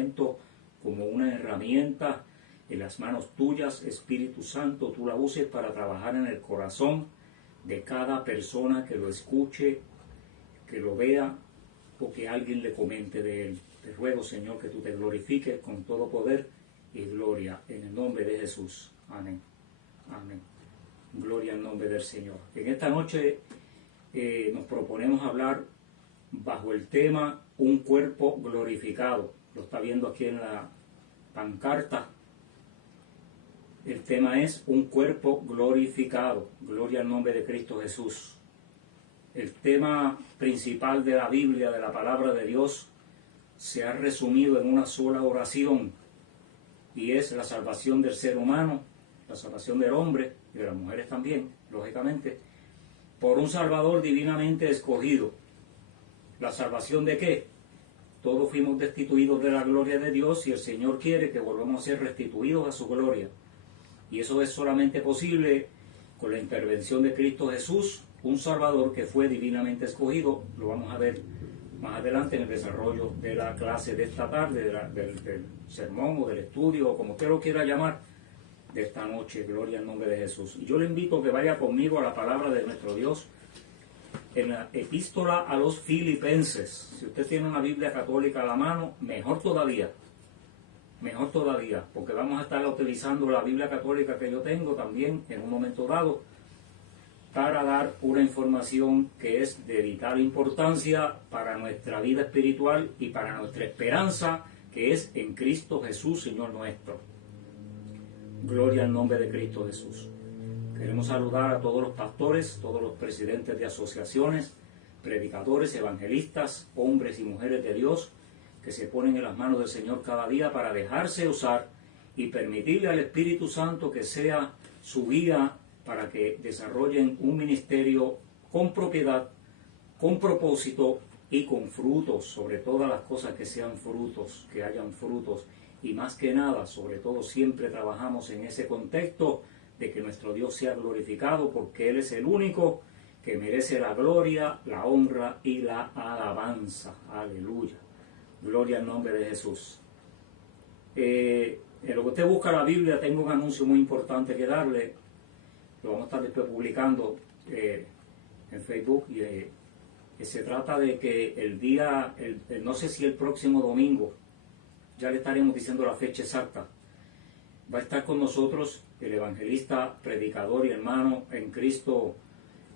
momento como una herramienta en las manos tuyas, Espíritu Santo. Tú la uses para trabajar en el corazón de cada persona que lo escuche, que lo vea o que alguien le comente de él. Te ruego, Señor, que tú te glorifiques con todo poder y gloria en el nombre de Jesús. Amén. Amén. Gloria al nombre del Señor. En esta noche nos proponemos hablar bajo el tema un cuerpo glorificado. Lo está viendo aquí en la pancarta. El tema es un cuerpo glorificado. Gloria al nombre de Cristo Jesús. El tema principal de la Biblia, de la palabra de Dios, se ha resumido en una sola oración, y es la salvación del ser humano, la salvación del hombre y de las mujeres también, lógicamente, por un Salvador divinamente escogido. ¿La salvación de qué? Todos fuimos destituidos de la gloria de Dios y el Señor quiere que volvamos a ser restituidos a su gloria. Y eso es solamente posible con la intervención de Cristo Jesús, un Salvador que fue divinamente escogido. Lo vamos a ver más adelante en el desarrollo de la clase de esta tarde, del sermón o del estudio, o como usted lo quiera llamar, de esta noche. Gloria al nombre de Jesús. Y yo le invito a que vaya conmigo a la palabra de nuestro Dios en la epístola a los Filipenses. Si usted tiene una Biblia católica a la mano, mejor todavía, porque vamos a estar utilizando la Biblia católica que yo tengo también en un momento dado para dar una información que es de vital importancia para nuestra vida espiritual y para nuestra esperanza, que es en Cristo Jesús, Señor nuestro. Gloria al nombre de Cristo Jesús. Queremos saludar a todos los pastores, todos los presidentes de asociaciones, predicadores, evangelistas, hombres y mujeres de Dios, que se ponen en las manos del Señor cada día para dejarse usar y permitirle al Espíritu Santo que sea su guía para que desarrollen un ministerio con propiedad, con propósito y con frutos, sobre todas las cosas que sean frutos, que hayan frutos. Y más que nada, sobre todo, siempre trabajamos en ese contexto de que nuestro Dios sea glorificado, porque Él es el único que merece la gloria, la honra y la alabanza. Aleluya. Gloria al nombre de Jesús. En lo que usted busca la Biblia, tengo un anuncio muy importante que darle. Lo vamos a estar después publicando en Facebook. Y se trata de que el día, no sé si el próximo domingo, ya le estaremos diciendo la fecha exacta, va a estar con nosotros el evangelista, predicador y hermano en Cristo,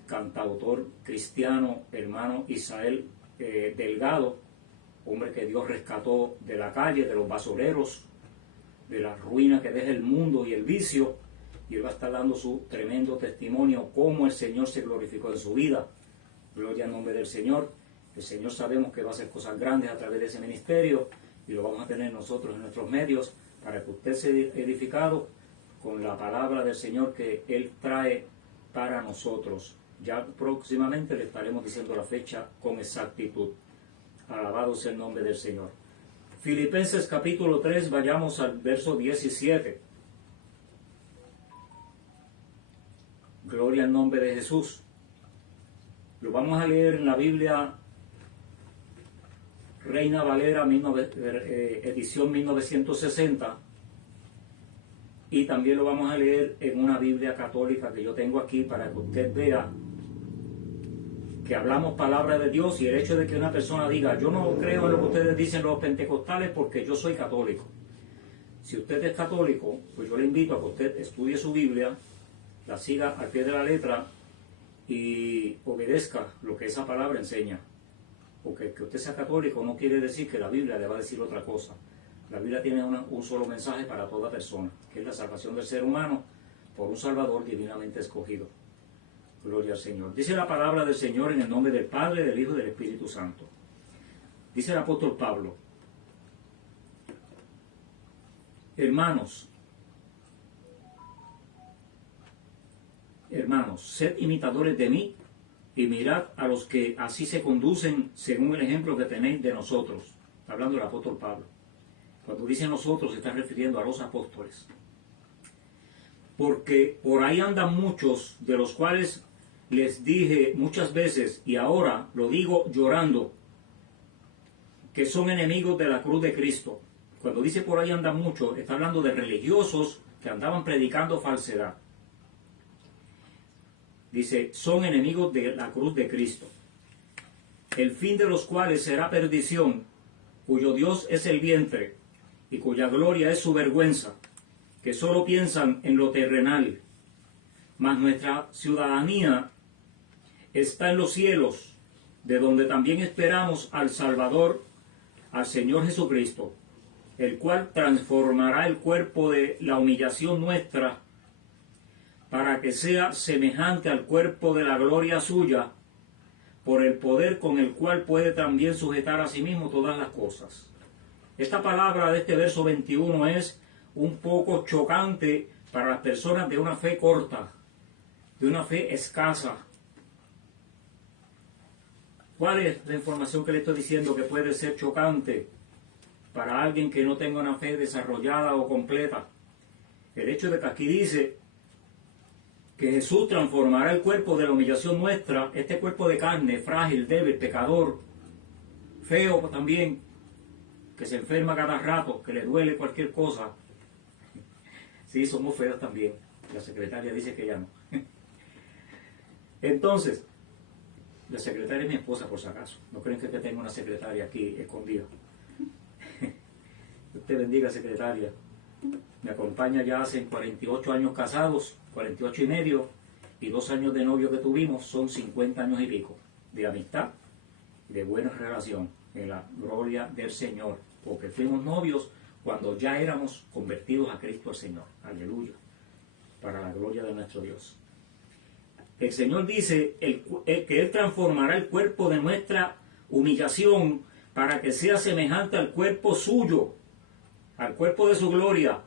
cantautor cristiano, hermano Isael Delgado, hombre que Dios rescató de la calle, de los basureros, de la ruina que deja el mundo y el vicio, y él va a estar dando su tremendo testimonio, cómo el Señor se glorificó en su vida. Gloria al nombre del Señor. El Señor sabemos que va a hacer cosas grandes a través de ese ministerio, y lo vamos a tener nosotros en nuestros medios, para que usted sea edificado con la palabra del Señor que Él trae para nosotros. Ya próximamente le estaremos diciendo la fecha con exactitud. Alabado sea el nombre del Señor. Filipenses capítulo 3, vayamos al verso 17. Gloria al nombre de Jesús. Lo vamos a leer en la Biblia Reina Valera, edición 1960, y también lo vamos a leer en una Biblia católica que yo tengo aquí para que usted vea que hablamos palabra de Dios, y el hecho de que una persona diga, yo no creo en lo que ustedes dicen los pentecostales porque yo soy católico. Si usted es católico, pues yo le invito a que usted estudie su Biblia, la siga al pie de la letra y obedezca lo que esa palabra enseña. Porque que usted sea católico no quiere decir que la Biblia le va a decir otra cosa. La Biblia tiene un solo mensaje para toda persona, que es la salvación del ser humano por un Salvador divinamente escogido. Gloria al Señor. Dice la palabra del Señor en el nombre del Padre, del Hijo y del Espíritu Santo. Dice el apóstol Pablo: Hermanos, sed imitadores de mí y mirad a los que así se conducen según el ejemplo que tenéis de nosotros. Está hablando el apóstol Pablo. Cuando dice nosotros, se está refiriendo a los apóstoles. Porque por ahí andan muchos, de los cuales les dije muchas veces, y ahora lo digo llorando, que son enemigos de la cruz de Cristo. Cuando dice por ahí anda mucho, está hablando de religiosos que andaban predicando falsedad. Dice, son enemigos de la cruz de Cristo, el fin de los cuales será perdición, cuyo Dios es el vientre y cuya gloria es su vergüenza, que solo piensan en lo terrenal. Mas nuestra ciudadanía está en los cielos, de donde también esperamos al Salvador, al Señor Jesucristo, el cual transformará el cuerpo de la humillación nuestra para que sea semejante al cuerpo de la gloria suya, por el poder con el cual puede también sujetar a sí mismo todas las cosas. Esta palabra de este verso 21 es un poco chocante para las personas de una fe corta, de una fe escasa. ¿Cuál es la información que le estoy diciendo que puede ser chocante para alguien que no tenga una fe desarrollada o completa? El hecho de que aquí dice que Jesús transformará el cuerpo de la humillación nuestra, este cuerpo de carne, frágil, débil, pecador, feo también, que se enferma cada rato, que le duele cualquier cosa. Sí, somos feos también. La secretaria dice que ya no. Entonces, la secretaria es mi esposa, por si acaso. No creen que tengo una secretaria aquí escondida. Dios te bendiga, secretaria. Me acompaña ya hace 48 años casados, 48 y medio, y 2 años de novio que tuvimos, son 50 años y pico de amistad, de buena relación, en la gloria del Señor, porque fuimos novios cuando ya éramos convertidos a Cristo el Señor. Aleluya, para la gloria de nuestro Dios. El Señor dice que Él transformará el cuerpo de nuestra humillación para que sea semejante al cuerpo suyo, al cuerpo de su gloria.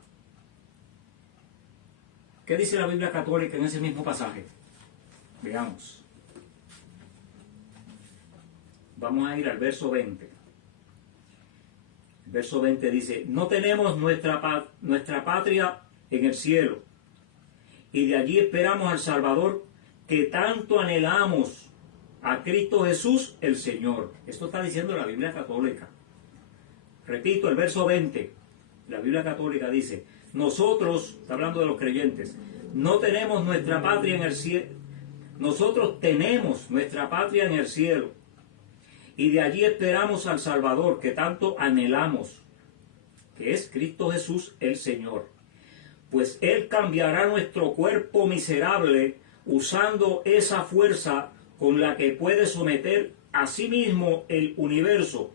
¿Qué dice la Biblia católica en ese mismo pasaje? Veamos. Vamos a ir al verso 20. El verso 20 dice, no tenemos nuestra patria en el cielo, y de allí esperamos al Salvador que tanto anhelamos, a Cristo Jesús el Señor. Esto está diciendo la Biblia católica. Repito, el verso 20. La Biblia católica dice, nosotros, está hablando de los creyentes, no tenemos nuestra patria en el cielo. Nosotros tenemos nuestra patria en el cielo, y de allí esperamos al Salvador que tanto anhelamos, que es Cristo Jesús el Señor. Pues Él cambiará nuestro cuerpo miserable usando esa fuerza con la que puede someter a sí mismo el universo,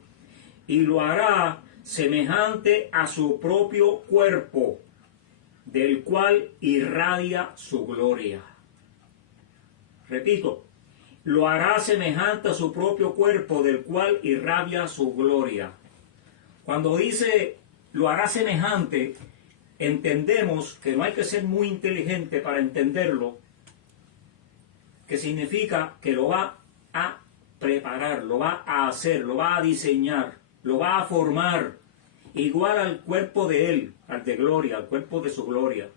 y lo hará semejante a su propio cuerpo, del cual irradia su gloria. Repito, lo hará semejante a su propio cuerpo, del cual irradia su gloria. Cuando dice lo hará semejante, entendemos que no hay que ser muy inteligente para entenderlo, que significa que lo va a preparar, lo va a hacer, lo va a diseñar, lo va a formar, igual al cuerpo de Él, al de gloria, al cuerpo de su gloria.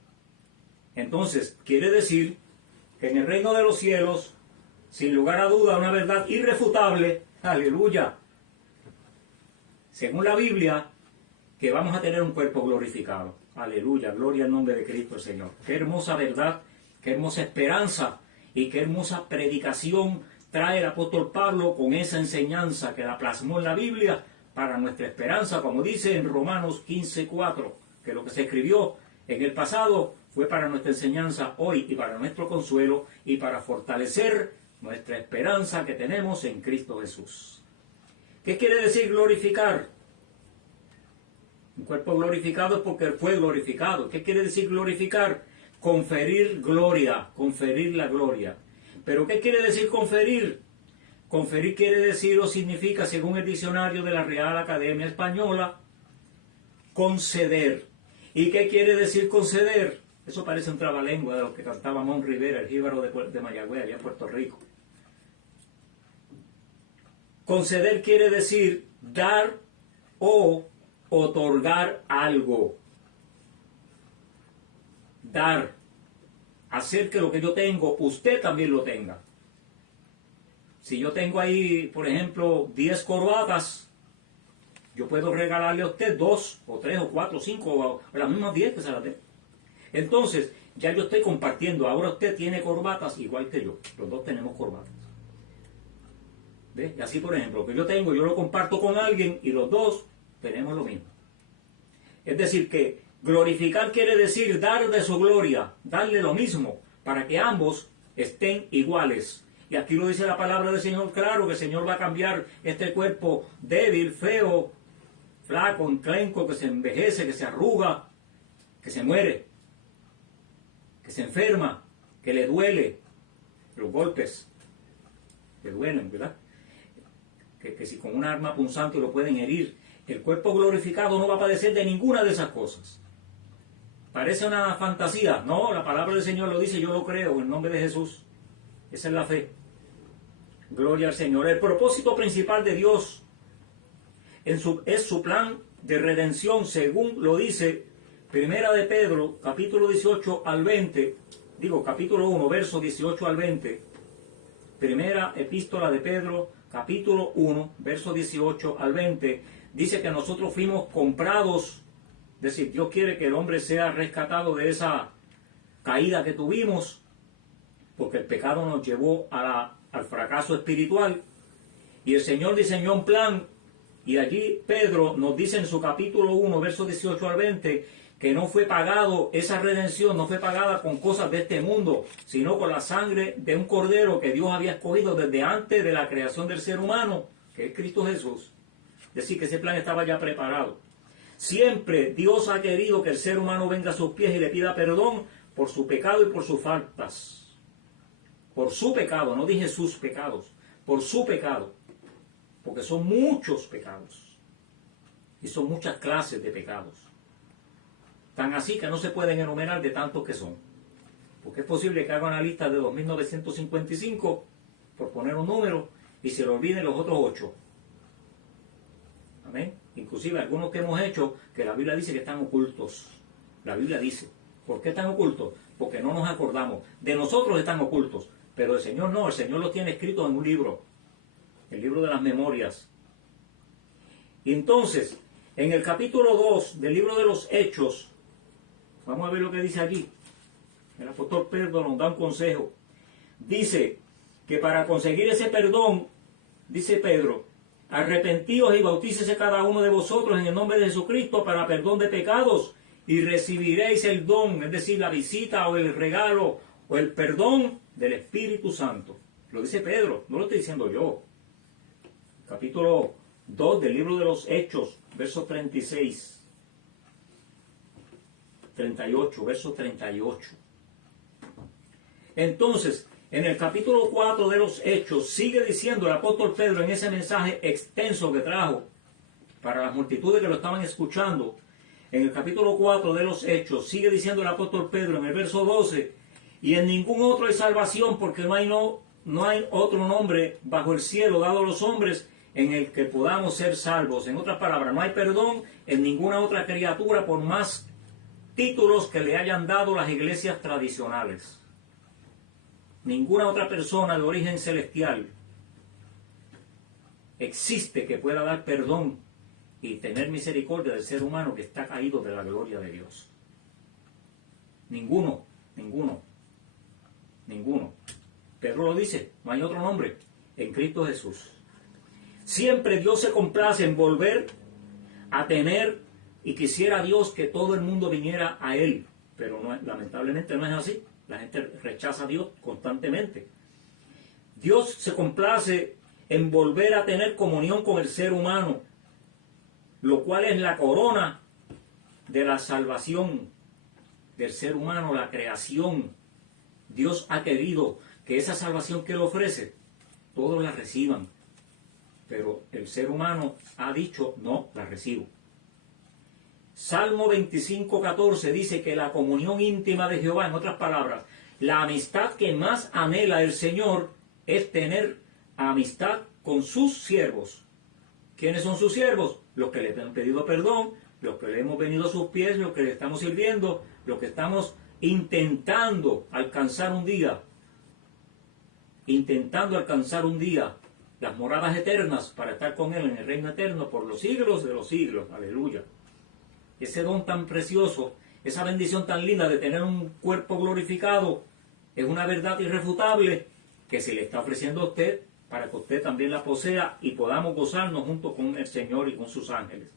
Entonces, quiere decir que en el reino de los cielos, sin lugar a duda, una verdad irrefutable, aleluya, según la Biblia, que vamos a tener un cuerpo glorificado. Aleluya, gloria al nombre de Cristo el Señor. Qué hermosa verdad, qué hermosa esperanza y qué hermosa predicación trae el apóstol Pablo con esa enseñanza que la plasmó en la Biblia para nuestra esperanza, como dice en Romanos 15:4, que lo que se escribió en el pasado fue para nuestra enseñanza hoy y para nuestro consuelo y para fortalecer nuestra esperanza que tenemos en Cristo Jesús. ¿Qué quiere decir glorificar? Un cuerpo glorificado es porque fue glorificado. ¿Qué quiere decir glorificar? Conferir gloria, conferir la gloria. ¿Pero qué quiere decir conferir? Conferir quiere decir o significa, según el diccionario de la Real Academia Española, conceder. ¿Y qué quiere decir conceder? Eso parece un trabalengua de los que cantaba Mon Rivera, el jíbaro de Mayagüez, allá en Puerto Rico. Conceder quiere decir dar o otorgar algo. Dar. Hacer que lo que yo tengo, usted también lo tenga. Si yo tengo ahí, por ejemplo, 10 corbatas, Yo puedo regalarle a usted 2 o 3 o 4 o 5 o las mismas 10 que se las dé. Entonces, ya yo estoy compartiendo. Ahora usted tiene corbatas igual que yo. Los dos tenemos corbatas. ¿Ve? Y así, por ejemplo, lo que yo tengo, yo lo comparto con alguien y los dos tenemos lo mismo. Es decir, que glorificar quiere decir dar de su gloria, darle lo mismo, para que ambos estén iguales. Y aquí lo dice la palabra del Señor, claro, que el Señor va a cambiar este cuerpo débil, feo, flaco, enclenco, que se envejece, que se arruga, que se muere, que se enferma, que le duele, los golpes, le duelen, ¿verdad? Que si con un arma punzante lo pueden herir. El cuerpo glorificado no va a padecer de ninguna de esas cosas. Parece una fantasía. No, la palabra del Señor lo dice, yo lo creo, en el nombre de Jesús. Esa es la fe. Gloria al Señor. El propósito principal de Dios es su plan de redención, según lo dice Primera de Pedro, capítulo 18 al 20. Digo, capítulo 1, verso 18 al 20. Primera epístola de Pedro, capítulo 1, verso 18 al 20. Dice que nosotros fuimos comprados. Es decir, Dios quiere que el hombre sea rescatado de esa caída que tuvimos, porque el pecado nos llevó al fracaso espiritual. Y el Señor diseñó un plan, y allí Pedro nos dice en su capítulo 1, versos 18 al 20, que no fue pagado, esa redención no fue pagada con cosas de este mundo, sino con la sangre de un cordero que Dios había escogido desde antes de la creación del ser humano, que es Cristo Jesús. Es decir, que ese plan estaba ya preparado. Siempre Dios ha querido que el ser humano venga a sus pies y le pida perdón por su pecado y por sus faltas. Por su pecado, no dije sus pecados, por su pecado. Porque son muchos pecados. Y son muchas clases de pecados. Tan así que no se pueden enumerar de tantos que son. Porque es posible que haga una lista de 2.955, por poner un número, y se le olviden los otros 8. Amén. Inclusive algunos que hemos hecho, que la Biblia dice que están ocultos. La Biblia dice. ¿Por qué están ocultos? Porque no nos acordamos. De nosotros están ocultos, pero el Señor no. El Señor los tiene escritos en un libro. El libro de las memorias. Y entonces, en el capítulo 2 del libro de los Hechos, vamos a ver lo que dice allí. El apóstol Pedro nos da un consejo. Dice que para conseguir ese perdón, dice Pedro, arrepentíos y bautícese cada uno de vosotros en el nombre de Jesucristo para perdón de pecados y recibiréis el don, es decir, la visita o el regalo o el perdón del Espíritu Santo. Lo dice Pedro, no lo estoy diciendo yo. Capítulo 2 del libro de los Hechos, verso 36. 38, verso 38. Entonces, en el capítulo 4 de los Hechos, sigue diciendo el apóstol Pedro en ese mensaje extenso que trajo para las multitudes que lo estaban escuchando. En el capítulo 4 de los Hechos, sigue diciendo el apóstol Pedro en el verso 12, y en ningún otro hay salvación, porque no hay otro nombre bajo el cielo dado a los hombres en el que podamos ser salvos. En otras palabras, no hay perdón en ninguna otra criatura por más títulos que le hayan dado las iglesias tradicionales. Ninguna otra persona de origen celestial existe que pueda dar perdón y tener misericordia del ser humano que está caído de la gloria de Dios. Ninguno. Pedro lo dice, no hay otro nombre en Cristo Jesús. Siempre Dios se complace en volver a tener, y quisiera Dios que todo el mundo viniera a Él, pero no, lamentablemente no es así. La gente rechaza a Dios constantemente. Dios se complace en volver a tener comunión con el ser humano, lo cual es la corona de la salvación del ser humano, la creación. Dios ha querido que esa salvación que Él ofrece, todos la reciban. Pero el ser humano ha dicho, no la recibo. Salmo 25:14 dice que la comunión íntima de Jehová, en otras palabras, la amistad que más anhela el Señor es tener amistad con sus siervos. ¿Quiénes son sus siervos? Los que le han pedido perdón, los que le hemos venido a sus pies, los que le estamos sirviendo, los que estamos intentando alcanzar un día. las moradas eternas para estar con Él en el reino eterno por los siglos de los siglos. Aleluya. Ese don tan precioso, esa bendición tan linda de tener un cuerpo glorificado, es una verdad irrefutable que se le está ofreciendo a usted para que usted también la posea y podamos gozarnos junto con el Señor y con sus ángeles.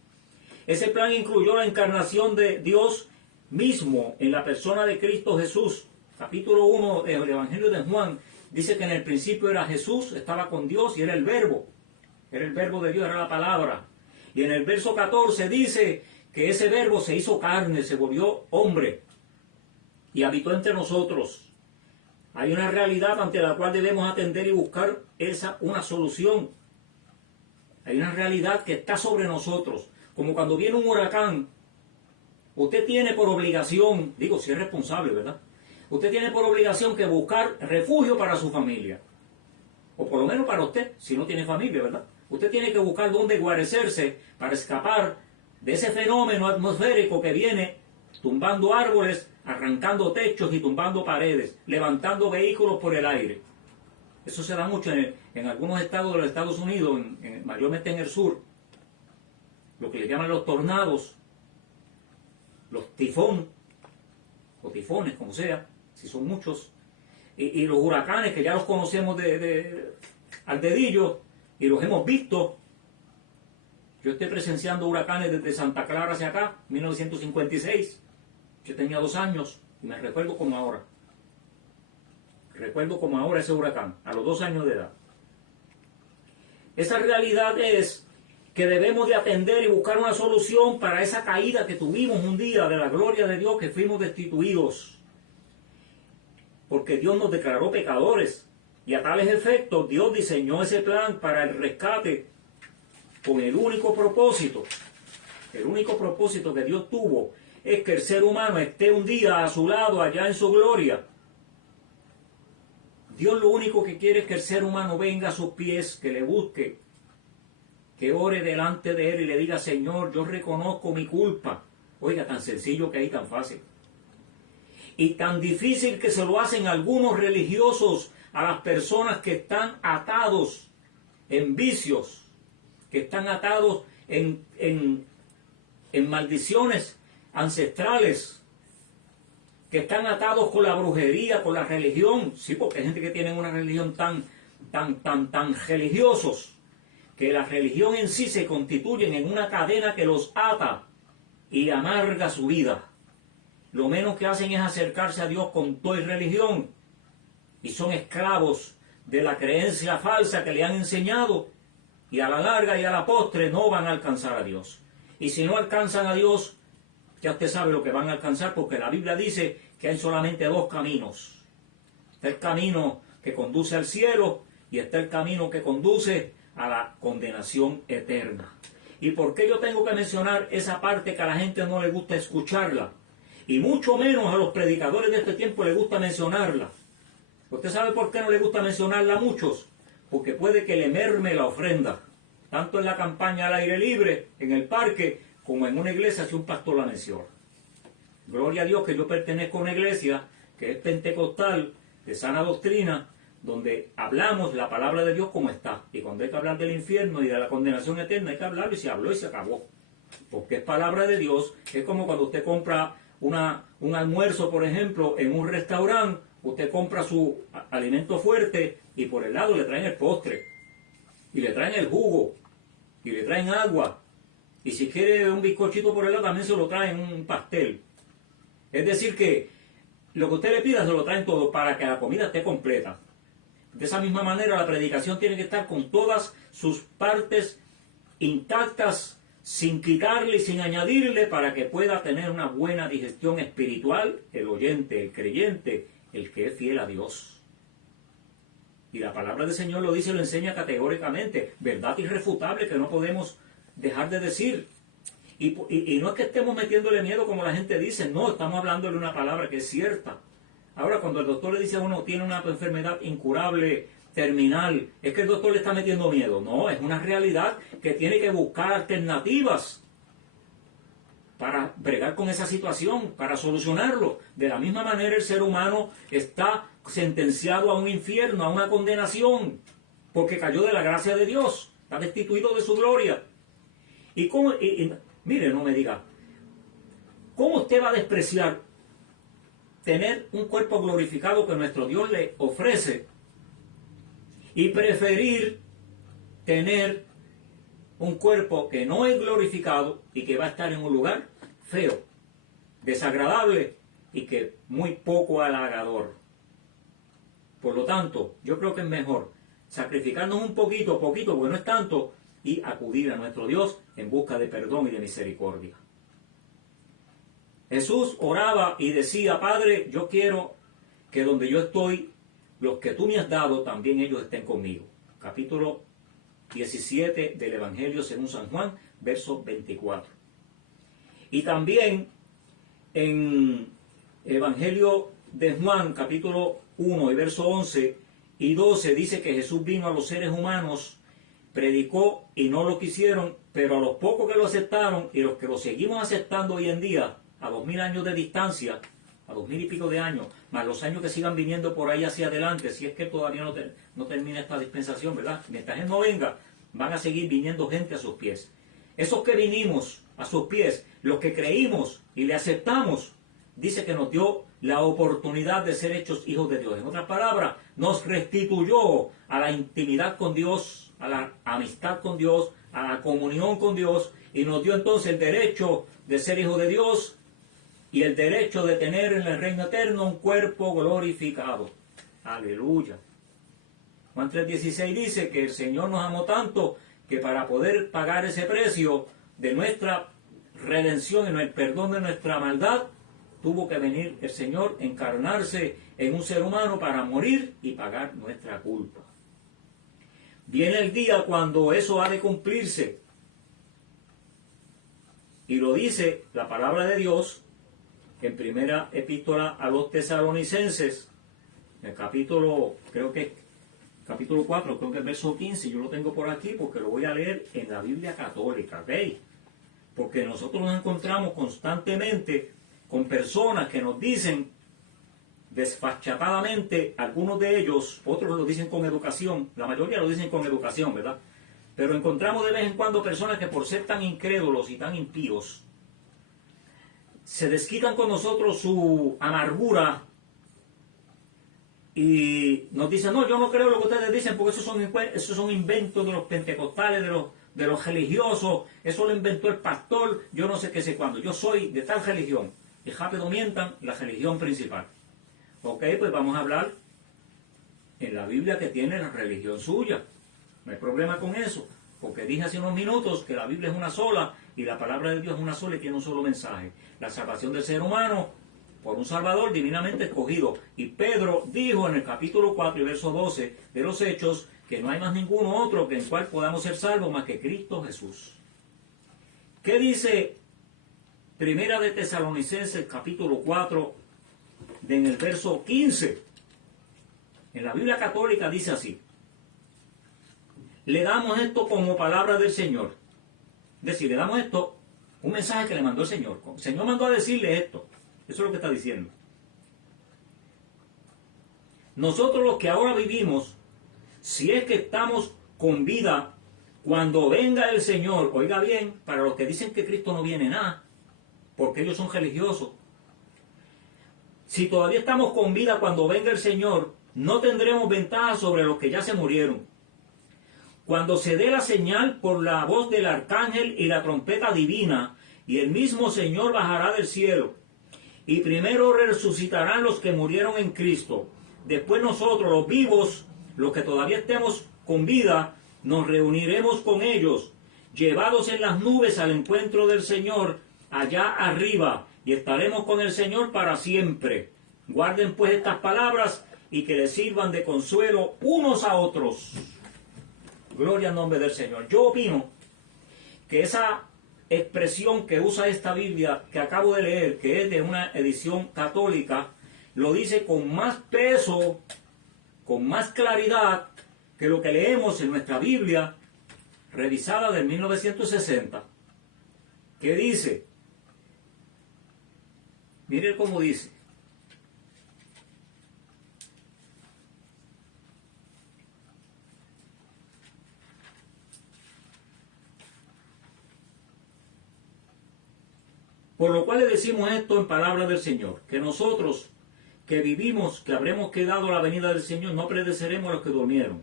Ese plan incluyó la encarnación de Dios mismo en la persona de Cristo Jesús. Capítulo 1 del Evangelio de Juan dice que en el principio era Jesús, estaba con Dios y era el verbo de Dios, era la palabra. Y en el verso 14 dice que ese verbo se hizo carne, se volvió hombre y habitó entre nosotros. Hay una realidad ante la cual debemos atender y buscar una solución. Hay una realidad que está sobre nosotros. Como cuando viene un huracán, usted tiene por obligación, digo, si es responsable, ¿verdad? Usted tiene por obligación que buscar refugio para su familia. O por lo menos para usted, si no tiene familia, ¿verdad? Usted tiene que buscar dónde guarecerse para escapar de ese fenómeno atmosférico que viene tumbando árboles, arrancando techos y tumbando paredes, levantando vehículos por el aire. Eso se da mucho en algunos estados de los Estados Unidos, mayormente en el sur. Lo que le llaman los tornados, los tifón, o tifones, como sea, si son muchos, y los huracanes que ya los conocemos al dedillo y los hemos visto. Yo estoy presenciando huracanes desde Santa Clara hacia acá, 1956. Yo tenía 2 años y me recuerdo como ahora. Recuerdo como ahora ese huracán, a los 2 años de edad. Esa realidad es que debemos de atender y buscar una solución para esa caída que tuvimos un día de la gloria de Dios, que fuimos destituidos. Porque Dios nos declaró pecadores. Y a tales efectos Dios diseñó ese plan para el rescate con el único propósito que Dios tuvo es que el ser humano esté un día a su lado allá en su gloria. Dios lo único que quiere es que el ser humano venga a sus pies, que le busque, que ore delante de Él y le diga: Señor, yo reconozco mi culpa. Oiga, tan sencillo que es y tan fácil. Y tan difícil que se lo hacen algunos religiosos a las personas que están atados en vicios, que están atados en maldiciones ancestrales, que están atados con la brujería, con la religión. Sí, porque hay gente que tiene una religión tan religiosos, que la religión en sí se constituye en una cadena que los ata y amarga su vida. Lo menos que hacen es acercarse a Dios con toda religión, y son esclavos de la creencia falsa que le han enseñado, y a la larga y a la postre no van a alcanzar a Dios. Y si no alcanzan a Dios, ya usted sabe lo que van a alcanzar, porque la Biblia dice que hay solamente 2 caminos. Está el camino que conduce al cielo y está el camino que conduce a la condenación eterna. ¿Y por qué yo tengo que mencionar esa parte que a la gente no le gusta escucharla? Y mucho menos a los predicadores de este tiempo les gusta mencionarla. ¿Usted sabe por qué no le gusta mencionarla a muchos? Porque puede que le merme la ofrenda, tanto en la campaña al aire libre, en el parque, como en una iglesia si un pastor la menciona. Gloria a Dios que yo pertenezco a una iglesia que es pentecostal, de sana doctrina, donde hablamos la palabra de Dios como está. Y cuando hay que hablar del infierno y de la condenación eterna, hay que hablar, y se habló y se acabó. Porque es palabra de Dios. Es como cuando usted compra un almuerzo, por ejemplo, en un restaurante. Usted compra su alimento fuerte y por el lado le traen el postre, y le traen el jugo, y le traen agua, y si quiere un bizcochito por el lado también se lo traen, un pastel. Es decir que lo que usted le pida se lo traen todo para que la comida esté completa. De esa misma manera la predicación tiene que estar con todas sus partes intactas, sin quitarle y sin añadirle, para que pueda tener una buena digestión espiritual el oyente, el creyente, el que es fiel a Dios. Y la palabra del Señor lo dice, lo enseña categóricamente, verdad irrefutable que no podemos dejar de decir. Y no es que estemos metiéndole miedo como la gente dice, no, estamos hablando de una palabra que es cierta. Ahora, cuando el doctor le dice a uno tiene una enfermedad incurable, terminal, es que el doctor le está metiendo miedo. No, es una realidad que tiene que buscar alternativas para bregar con esa situación, para solucionarlo. De la misma manera el ser humano está sentenciado a un infierno, a una condenación. porque cayó de la gracia de Dios, está destituido de su gloria. Mire, no me diga, ¿cómo usted va a despreciar tener un cuerpo glorificado que nuestro Dios le ofrece y preferir tener un cuerpo que no es glorificado y que va a estar en un lugar feo, desagradable y que muy poco halagador? Por lo tanto, yo creo que es mejor sacrificarnos un poquito, porque no es tanto, y acudir a nuestro Dios en busca de perdón y de misericordia. Jesús oraba y decía: Padre, yo quiero que donde yo estoy, los que tú me has dado, también ellos estén conmigo. Capítulo 17 del Evangelio según San Juan, verso 24. Y también en el Evangelio de Juan, capítulo 1 y verso 11 y 12, dice que Jesús vino a los seres humanos, predicó y no lo quisieron, pero a los pocos que lo aceptaron y los que lo seguimos aceptando hoy en día, a 2000 años de distancia, a 2000 y pico de años, más los años que sigan viniendo por ahí hacia adelante, si es que todavía no termina esta dispensación, ¿verdad? Mientras Él no venga, van a seguir viniendo gente a sus pies. Esos que vinimos a sus pies, los que creímos y le aceptamos, dice que nos dio la oportunidad de ser hechos hijos de Dios. En otras palabras, nos restituyó a la intimidad con Dios, a la amistad con Dios, a la comunión con Dios, y nos dio entonces el derecho de ser hijos de Dios y el derecho de tener en el reino eterno un cuerpo glorificado. Aleluya. Juan 3:16 dice que el Señor nos amó tanto que para poder pagar ese precio de nuestra redención y el perdón de nuestra maldad, tuvo que venir el Señor, encarnarse en un ser humano para morir y pagar nuestra culpa. Viene el día cuando eso ha de cumplirse. Y lo dice la palabra de Dios en primera epístola a los tesalonicenses, en el capítulo 4, creo que el verso 15, yo lo tengo por aquí porque lo voy a leer en la Biblia católica, ¿veis? Porque nosotros nos encontramos constantemente con personas que nos dicen desfachatadamente, algunos de ellos, otros lo dicen con educación, la mayoría lo dicen con educación, ¿verdad? Pero encontramos de vez en cuando personas que por ser tan incrédulos y tan impíos, se desquitan con nosotros su amargura y nos dicen: no, yo no creo lo que ustedes dicen porque esos son inventos de los pentecostales, de los religiosos, eso lo inventó el pastor, yo no sé qué sé cuándo, yo soy de tal religión. Y rápido mientan la religión principal. Ok, pues vamos a hablar en la Biblia que tiene la religión suya. No hay problema con eso, porque dije hace unos minutos que la Biblia es una sola y la palabra de Dios es una sola y tiene un solo mensaje: la salvación del ser humano por un Salvador divinamente escogido. Y Pedro dijo en el capítulo 4 y verso 12 de los Hechos que no hay más ninguno otro que en cual podamos ser salvos más que Cristo Jesús. ¿Qué dice Primera de Tesalonicenses, capítulo 4, en el verso 15? En la Biblia católica dice así: le damos esto como palabra del Señor. Es decir, le damos esto, un mensaje que le mandó el Señor. El Señor mandó a decirle esto. Eso es lo que está diciendo. Nosotros los que ahora vivimos, si es que estamos con vida, cuando venga el Señor, oiga bien, para los que dicen que Cristo no viene nada, porque ellos son religiosos, si todavía estamos con vida cuando venga el Señor, no tendremos ventaja sobre los que ya se murieron. Cuando se dé la señal por la voz del arcángel y la trompeta divina, y el mismo Señor bajará del cielo, y primero resucitarán los que murieron en Cristo. Después nosotros, los vivos, los que todavía estemos con vida, nos reuniremos con ellos, llevados en las nubes al encuentro del Señor, allá arriba, y estaremos con el Señor para siempre. Guarden pues estas palabras y que les sirvan de consuelo unos a otros. Gloria al nombre del Señor. Yo opino que esa expresión que usa esta Biblia que acabo de leer, que es de una edición católica, lo dice con más peso, con más claridad que lo que leemos en nuestra Biblia revisada de 1960, que dice, miren cómo dice: Por lo cual le decimos esto en palabra del Señor, que nosotros que vivimos, que habremos quedado a la venida del Señor, no pereceremos a los que durmieron.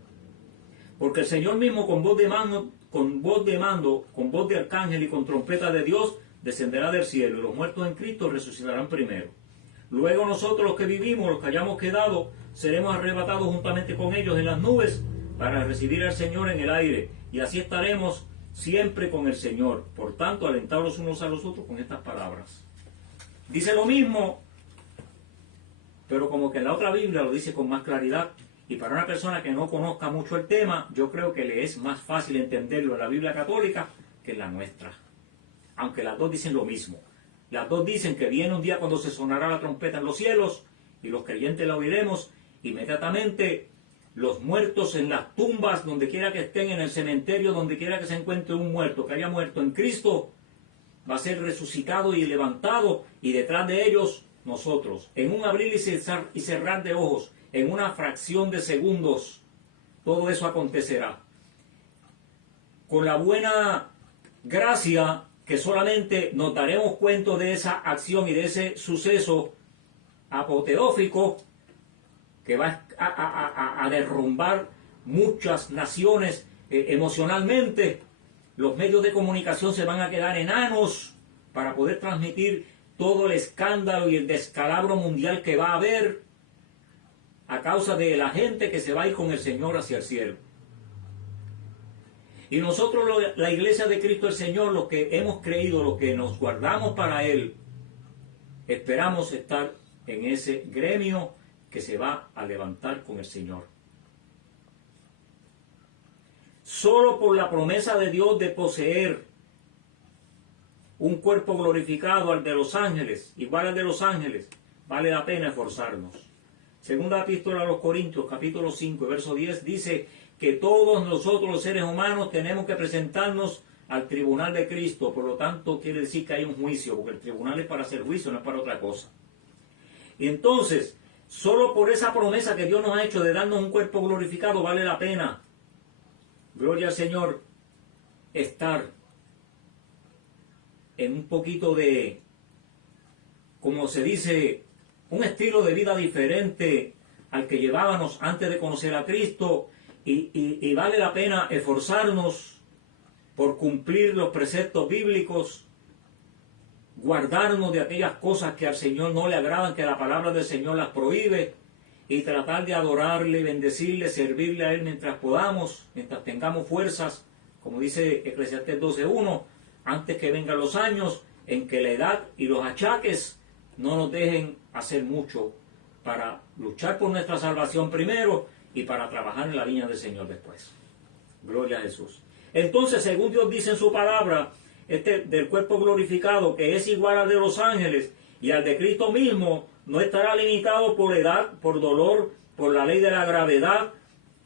Porque el Señor mismo con voz de mando, con voz de arcángel y con trompeta de Dios, descenderá del cielo, y los muertos en Cristo resucitarán primero. Luego nosotros los que vivimos, los que hayamos quedado, seremos arrebatados juntamente con ellos en las nubes para recibir al Señor en el aire, y así estaremos siempre con el Señor. Por tanto, alentaos los unos a los otros con estas palabras. Dice lo mismo, pero como que en la otra Biblia lo dice con más claridad, y para una persona que no conozca mucho el tema, yo creo que le es más fácil entenderlo en la Biblia católica que en la nuestra. Aunque las dos dicen lo mismo. Las dos dicen que viene un día cuando se sonará la trompeta en los cielos, y los creyentes la oiremos, inmediatamente los muertos en las tumbas, donde quiera que estén, en el cementerio, donde quiera que se encuentre un muerto, que haya muerto en Cristo, va a ser resucitado y levantado, y detrás de ellos nosotros, en un abrir y cerrar de ojos, en una fracción de segundos, todo eso acontecerá. Con la buena gracia que solamente nos daremos cuenta de esa acción y de ese suceso apoteófico que va a derrumbar muchas naciones emocionalmente. Los medios de comunicación se van a quedar enanos para poder transmitir todo el escándalo y el descalabro mundial que va a haber a causa de la gente que se va a ir con el Señor hacia el cielo. Y nosotros, la Iglesia de Cristo el Señor, los que hemos creído, los que nos guardamos para Él, esperamos estar en ese gremio que se va a levantar con el Señor. Solo por la promesa de Dios de poseer un cuerpo glorificado al de los ángeles, igual al de los ángeles, vale la pena esforzarnos. Segunda epístola a los Corintios, capítulo 5, verso 10, dice que todos nosotros los seres humanos tenemos que presentarnos al tribunal de Cristo. Por lo tanto, quiere decir que hay un juicio, porque el tribunal es para hacer juicio, no es para otra cosa. Y entonces, solo por esa promesa que Dios nos ha hecho de darnos un cuerpo glorificado, vale la pena, gloria al Señor, estar en un poquito de, como se dice, un estilo de vida diferente al que llevábamos antes de conocer a Cristo, y vale la pena esforzarnos por cumplir los preceptos bíblicos, guardarnos de aquellas cosas que al Señor no le agradan, que la palabra del Señor las prohíbe, y tratar de adorarle, bendecirle, servirle a Él mientras podamos, mientras tengamos fuerzas, como dice Eclesiastés 12:1, antes que vengan los años en que la edad y los achaques no nos dejen hacer mucho para luchar por nuestra salvación primero y para trabajar en la viña del Señor después. Gloria a Jesús. Entonces, según Dios dice en su palabra, del cuerpo glorificado, que es igual al de los ángeles y al de Cristo mismo, no estará limitado por edad, por dolor, por la ley de la gravedad,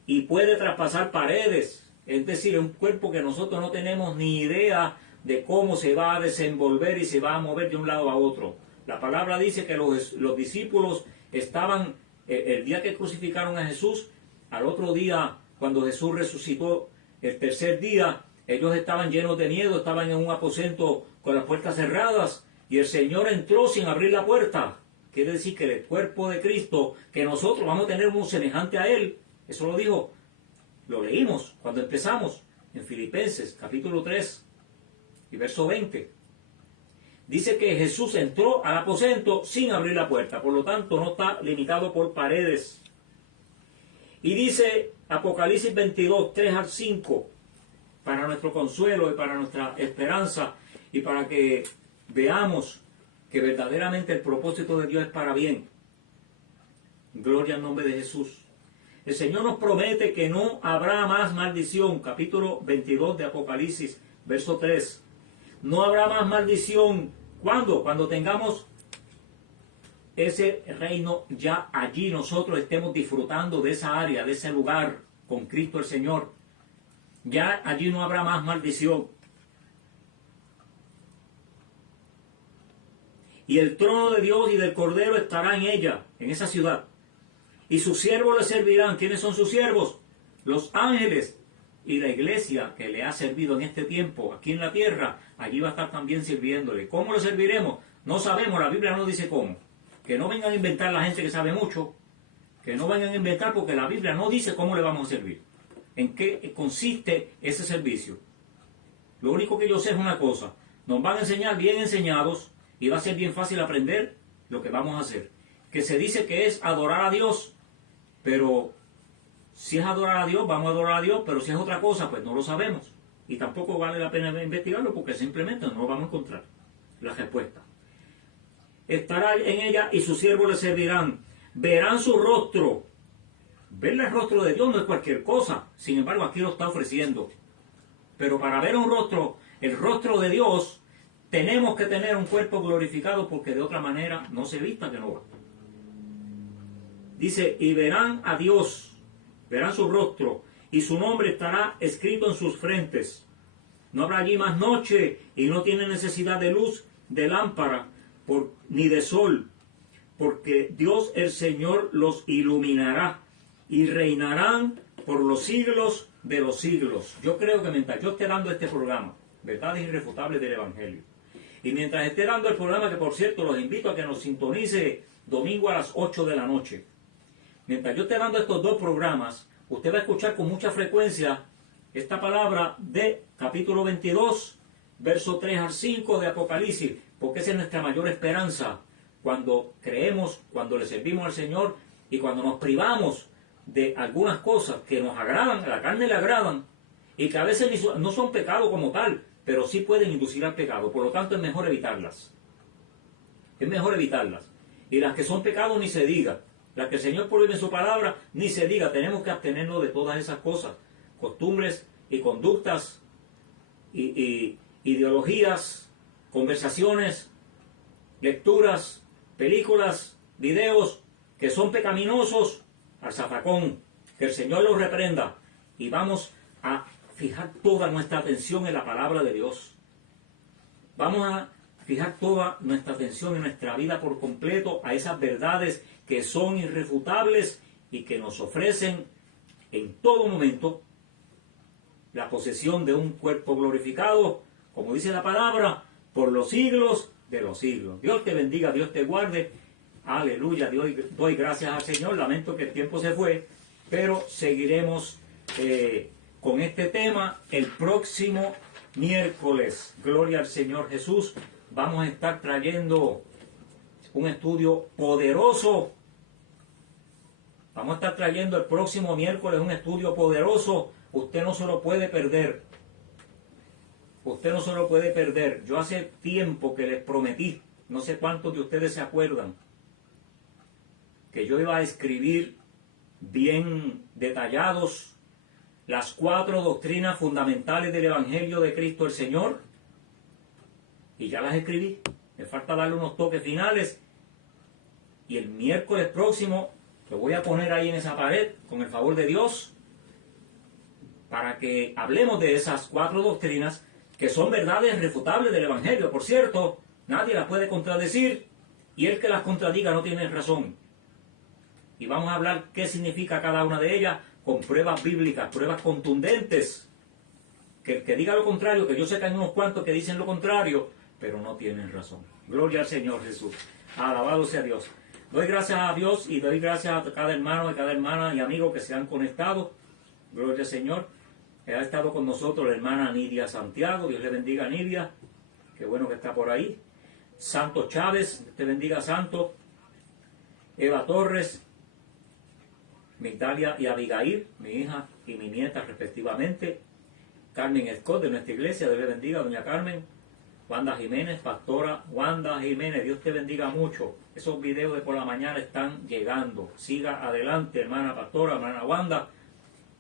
y puede traspasar paredes. Es decir, un cuerpo que nosotros no tenemos ni idea de cómo se va a desenvolver y se va a mover de un lado a otro. La palabra dice que los discípulos estaban, el día que crucificaron a Jesús, al otro día, cuando Jesús resucitó, el tercer día, ellos estaban llenos de miedo, estaban en un aposento con las puertas cerradas, y el Señor entró sin abrir la puerta. Quiere decir que el cuerpo de Cristo, que nosotros vamos a tener uno semejante a Él, eso lo dijo, lo leímos cuando empezamos, en Filipenses, capítulo 3, y verso 20. Dice que Jesús entró al aposento sin abrir la puerta, por lo tanto no está limitado por paredes. Y dice Apocalipsis 22, 3 al 5, para nuestro consuelo y para nuestra esperanza, y para que veamos que verdaderamente el propósito de Dios es para bien. Gloria al nombre de Jesús. El Señor nos promete que no habrá más maldición, capítulo 22 de Apocalipsis, verso 3. No habrá más maldición. ¿Cuándo? Cuando tengamos ese reino ya allí, nosotros estemos disfrutando de esa área, de ese lugar con Cristo el Señor. Ya allí no habrá más maldición. Y el trono de Dios y del Cordero estará en ella, en esa ciudad. Y sus siervos le servirán. ¿Quiénes son sus siervos? Los ángeles. Y la iglesia que le ha servido en este tiempo aquí en la tierra, allí va a estar también sirviéndole. ¿Cómo le serviremos? No sabemos, la Biblia no dice cómo. Que no vengan a inventar la gente que sabe mucho, que no vengan a inventar porque la Biblia no dice cómo le vamos a servir. ¿En qué consiste ese servicio? Lo único que yo sé es una cosa, nos van a enseñar bien enseñados y va a ser bien fácil aprender lo que vamos a hacer. Que se dice que es adorar a Dios, pero si es adorar a Dios, vamos a adorar a Dios, pero si es otra cosa, pues no lo sabemos. Y tampoco vale la pena investigarlo porque simplemente no vamos a encontrar la respuesta. Estará en ella y sus siervos le servirán. Verán su rostro. Ver el rostro de Dios no es cualquier cosa. Sin embargo, aquí lo está ofreciendo. Pero para ver un rostro, el rostro de Dios, tenemos que tener un cuerpo glorificado porque de otra manera no se vista que no va. Dice, y verán a Dios, verán su rostro, y su nombre estará escrito en sus frentes. No habrá allí más noche, y no tiene necesidad de luz, de lámpara, ni de sol, porque Dios el Señor los iluminará, y reinarán por los siglos de los siglos. Yo creo que mientras yo esté dando este programa, Verdades Irrefutables del Evangelio, y mientras esté dando el programa, que por cierto los invito a que nos sintonice domingo a las 8 de la noche, mientras yo esté dando estos dos programas, usted va a escuchar con mucha frecuencia esta palabra de capítulo 22, verso 3 al 5 de Apocalipsis, porque esa es nuestra mayor esperanza cuando creemos, cuando le servimos al Señor y cuando nos privamos de algunas cosas que nos agradan, a la carne le agradan, y que a veces no son pecado como tal, pero sí pueden inducir al pecado. Por lo tanto, es mejor evitarlas. Es mejor evitarlas. Y las que son pecados ni se diga. Las que el Señor prohíbe en su palabra, ni se diga. Tenemos que abstenernos de todas esas cosas. Costumbres y conductas, y ideologías, conversaciones, lecturas, películas, videos que son pecaminosos, al zafacón, que el Señor los reprenda, y vamos a fijar toda nuestra atención en la palabra de Dios. Vamos a fijar toda nuestra atención en nuestra vida por completo a esas verdades que son irrefutables y que nos ofrecen en todo momento la posesión de un cuerpo glorificado, como dice la palabra, por los siglos de los siglos. Dios te bendiga, Dios te guarde. Aleluya, doy gracias al Señor. Lamento que el tiempo se fue, pero seguiremos con este tema el próximo miércoles. Gloria al Señor Jesús. Vamos a estar trayendo un estudio poderoso. Vamos a estar trayendo el próximo miércoles un estudio poderoso. Usted no se lo puede perder. Usted no se lo puede perder. Yo hace tiempo que les prometí, no sé cuántos de ustedes se acuerdan, que yo iba a escribir bien detallados las 4 doctrinas fundamentales del Evangelio de Cristo el Señor. Y ya las escribí. Me falta darle unos toques finales. Y el miércoles próximo lo voy a poner ahí en esa pared, con el favor de Dios, para que hablemos de esas 4 doctrinas que son verdades irrefutables del Evangelio. Por cierto, nadie las puede contradecir, y el que las contradiga no tiene razón. Y vamos a hablar qué significa cada una de ellas con pruebas bíblicas, pruebas contundentes. Que el que diga lo contrario, que yo sé que hay unos cuantos que dicen lo contrario, pero no tienen razón. Gloria al Señor Jesús. Alabado sea Dios. Doy gracias a Dios y doy gracias a cada hermano y cada hermana y amigo que se han conectado. Gloria al Señor. Ha estado con nosotros la hermana Nidia Santiago. Dios le bendiga a Nidia. Qué bueno que está por ahí. Santo Chávez. Dios te bendiga, Santo. Eva Torres. Migdalia y Abigail, mi hija y mi nieta respectivamente. Carmen Scott de nuestra iglesia, Dios le bendiga, doña Carmen. Wanda Jiménez, pastora Wanda Jiménez, Dios te bendiga mucho. Esos videos de por la mañana están llegando. Siga adelante, hermana pastora, hermana Wanda.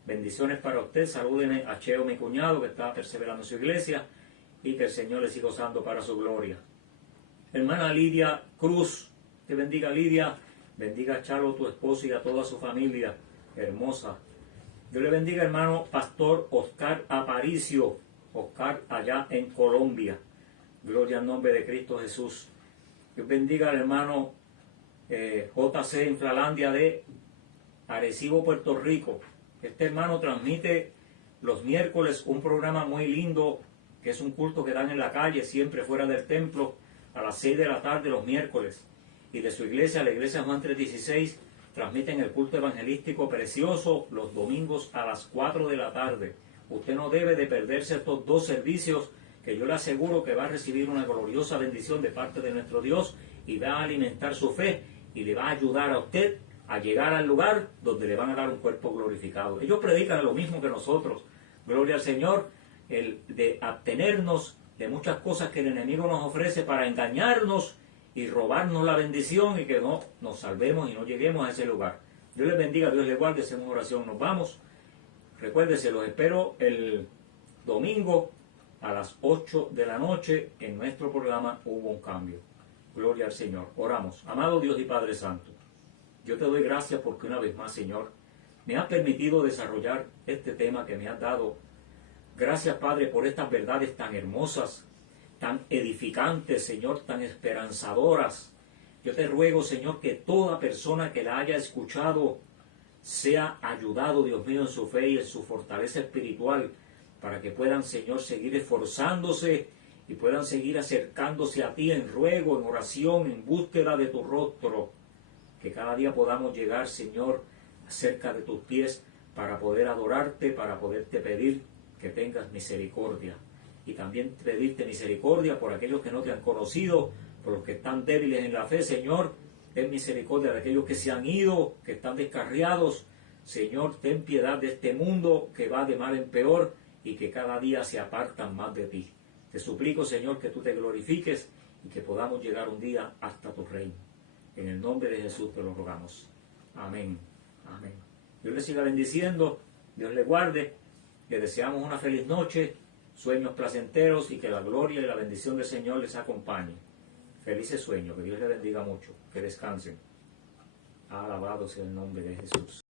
Bendiciones para usted. Salúdeme a Cheo, mi cuñado, que está perseverando en su iglesia, y que el Señor le siga usando para su gloria. Hermana Lidia Cruz, te bendiga, Lidia. Bendiga a Chalo, tu esposo, y a toda su familia hermosa. Dios le bendiga, hermano pastor Oscar Aparicio. Oscar, allá en Colombia. Gloria al nombre de Cristo Jesús. Dios bendiga al hermano JC Infralandia de Arecibo, Puerto Rico. Este hermano transmite Los miércoles un programa muy lindo, que es un culto que dan en la calle, siempre fuera del templo, a las 6 de la tarde los miércoles. Y de su iglesia, la iglesia Juan 316, transmiten el culto evangelístico precioso los domingos a las 4 de la tarde. Usted no debe de perderse estos dos servicios, que yo le aseguro que va a recibir una gloriosa bendición de parte de nuestro Dios y va a alimentar su fe y le va a ayudar a usted a llegar al lugar donde le van a dar un cuerpo glorificado. Ellos predican lo mismo que nosotros. Gloria al Señor, el de abstenernos de muchas cosas que el enemigo nos ofrece para engañarnos y robarnos la bendición y que no nos salvemos y no lleguemos a ese lugar. Dios les bendiga, Dios les guarde. Hacemos una oración, nos vamos. Recuérdense, los espero el domingo a las 8 de la noche. En nuestro programa Hubo un Cambio. Gloria al Señor. Oramos. Amado Dios y Padre Santo, yo te doy gracias porque una vez más, Señor, me has permitido desarrollar este tema que me has dado. Gracias, Padre, por estas verdades tan hermosas, tan edificantes, Señor, tan esperanzadoras. Yo te ruego, Señor, que toda persona que la haya escuchado sea ayudado, Dios mío, en su fe y en su fortaleza espiritual, para que puedan, Señor, seguir esforzándose y puedan seguir acercándose a ti en ruego, en oración, en búsqueda de tu rostro. Que cada día podamos llegar, Señor, cerca de tus pies para poder adorarte, para poderte pedir que tengas misericordia. Y también pedirte misericordia por aquellos que no te han conocido, por los que están débiles en la fe, Señor. Ten misericordia de aquellos que se han ido, que están descarriados. Señor, ten piedad de este mundo que va de mal en peor y que cada día se apartan más de ti. Te suplico, Señor, que tú te glorifiques y que podamos llegar un día hasta tu reino. En el nombre de Jesús te lo rogamos. Amén. Amén. Dios les siga bendiciendo, Dios les guarde. Le deseamos una feliz noche, sueños placenteros y que la gloria y la bendición del Señor les acompañe. Felices sueños, que Dios les bendiga mucho, que descansen. Alabado sea el nombre de Jesús.